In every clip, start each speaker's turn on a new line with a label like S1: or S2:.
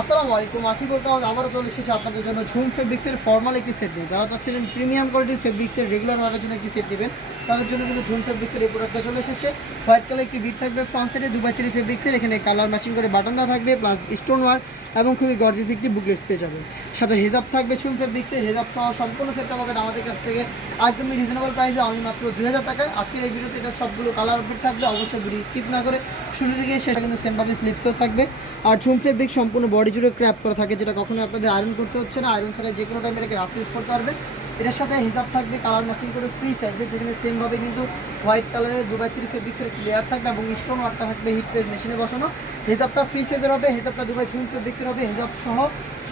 S1: আসসালামু আলাইকুম, আকিব বলতে আবারও চলে এসেছে আপনাদের জন্য ঝুম ফেব্রিক্সের ফর্মাল একটি সেট নিয়ে। যারা চাচ্ছিলেন প্রিমিয়াম কোয়ালিটির ফেব্রিক্সের রেগুলার ওয়ারের জন্য একটি সেট নেবেন, তাদের জন্য কিন্তু ঝুম ফেব্রিক্সের এই প্রোডাক্টটা চলে এসেছে। হোয়াইট কালার একটি বিট থাকবে ফ্রন্ট সাইডে দুবাই চেরি ফেব্রিক্সের, এখানে কালার ম্যাচিং করে বাটন দেওয়া থাকবে প্লাস স্টোন ওয়ার এবং খুবই গর্জিস একটি বুকলেস পেয়ে যাবেন। সাথে হেজাব থাকবে চুন ফেব্রিক্সের হেজাব সহ সম্পূর্ণ সেটটা পাবেন আমাদের কাছ থেকে। একদমই রিজনেবল প্রাইসে আমি মাত্র দুই হাজার টাকায় আজকের এই ভিডিওতে এটা সবগুলো কালার আপডেট থাকবে। অবশ্যই ভিডিও স্কিপ না করে শুরু থেকে সেটা কিন্তু সেমভাবে স্লিপসও থাকবে। আর ঝুম ফেব্রিক সম্পূর্ণ বডি জুড়ে ক্র্যাপ করা থাকে, যেটা কখনোই আপনাদের আয়রন করতে হচ্ছে না। আয়রন ছাড়া যে কোনো টাইমে এটাকে রাফ ইউজ করতে পারবেন। এটার সাথে হিসাব থাকবে কালার ম্যাচিং করে ফ্রি সাইজে যেখানে সেমভাবে কিন্তু হোয়াইট কালারের দুবাই চিরি ফেব্রিক্সের ক্লিয়ার থাকবে এবং স্টোন ওয়ার্কটা থাকবে হিট প্রেস মেশিনে বসানো। হিসাবটা ফ্রি সাইজের হবে হিসাবটা দুবাই ঝুম ফেব্রিক্সের হবে হিসাব সহ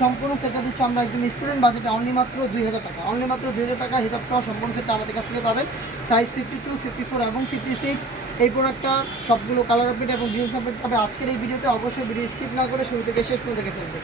S1: সম্পূর্ণ সেটটা দিচ্ছে আমরা একদম স্টুডেন্ট বাজেটে অনলি মাত্র দুই হাজার টাকা। অনলি মাত্র দুই হাজার টাকা হিসাব সহ সম্পূর্ণ সেটটা আমাদের কাছ থেকে পাবেন। Size fifty two fifty four এবং ফিফটি সিক্স এই প্রোডাক্টটা সবগুলো কালার আপডেট এবং ডিজাইন আপডেট পাবে। আজকের এই ভিডিওতে অবশ্যই ভিডিও স্কিপ না করে শুরু থেকে শেষ পর্যন্ত দেখে ফেলবে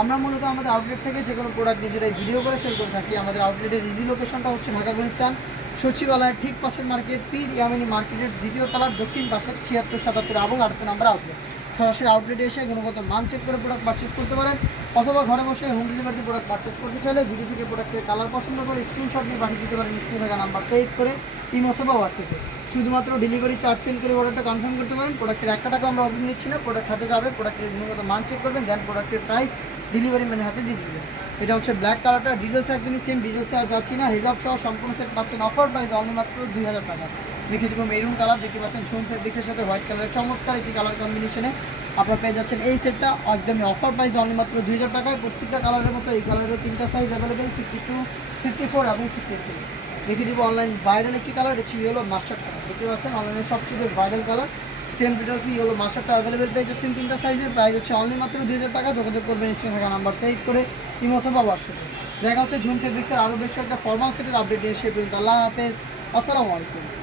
S1: আমরা মূলত আমাদের আউটলেট থেকে যে কোনো প্রোডাক্ট নিজেরাই ভিডিও করে সেল করে থাকি। আমাদের আউটলেটের ইজি লোকেশনটা হচ্ছে ঢাকা, গুলিস্তান, সচিবালয়ের ঠিক পাশের মার্কেট পীর ইয়ামিনী মার্কেটের দ্বিতীয় তলার দক্ষিণ পাশে ছিয়াত্তর, সাতাত্তর এবং আটাত্তর নাম্বার আউটলেট সরাসরি আউটলেটে এসে গুণগত মান চেক করে প্রোডাক্ট পারচেস করতে পারেন অথবা ঘরে বসে হোম ডেলিভারিতে প্রোডাক্ট পারচেস করতে চাইলে ভিডিও থেকে প্রোডাক্টের কালার পছন্দ করে স্ক্রিনশট নিয়ে পাঠিয়ে দিতে পারেন স্ক্রিনে থাকা নাম্বার সেভ করে ইম অথবা হোয়াটসঅ্যাপে শুধুমাত্র ডেলিভারি চার্জ সেন্ড করে অর্ডারটা কনফার্ম করতে পারেন প্রোডাক্টের একটা টাকা আমরা অগ্রিম নিচ্ছি না প্রোডাক্ট হাতে যাবে প্রোডাক্টের গুণগত মান চেক করবেন দেন প্রোডাক্টের প্রাইস ডেলিভারি ম্যানের হাতে দিয়ে দিবেন। এটা হচ্ছে ব্ল্যাক কালারটা ডিটেলস একদমই সেম ডিটেলসে আর যাচ্ছি না হিজাব সহ সম্পূর্ণ সেট পাচ্ছেন অফার প্রাইস অনলি মাত্র দুই হাজার টাকা। দেখে দিব মেরুন কালার দেখতে পাচ্ছেন ঝুম ফেব্রিক্সের সাথে হোয়াইট কালারের চমৎকার একটি কালার কম্বিনেশনে আপনারা পেয়ে যাচ্ছেন এই সেটটা একদমই অফার প্রাইস অনলি মাত্র দুই হাজার টাকায়। প্রত্যেকটা কালারের মতো এই কালারেরও তিনটা size available fifty two fifty four এবং ফিফটি সিক্স দেখে দিব অনলাইন ভাইরাল একটি কালার হচ্ছে ইয়েলো মাস্টার কালার দেখতে পাচ্ছেন অনলাইনে সবচেয়ে viral colour same details yellow মাস্টারটা available পেয়ে যাচ্ছেন তিনটা সাইজের প্রাইস হচ্ছে অনলি মাত্র দুই হাজার টাকা। যোগাযোগ করবেন স্ক্রিনে থাকা নাম্বার সেভ করে ইম অথবা হোয়াটসঅ্যাপে দেখা হচ্ছে ঝুম ফেব্রিক্সের আরও বেশ কয়েকটা ফর্মাল সেটের আপডেট নিয়ে। সে পর্যন্ত আল্লাহ হাফেজ। আসসালামু আলাইকুম।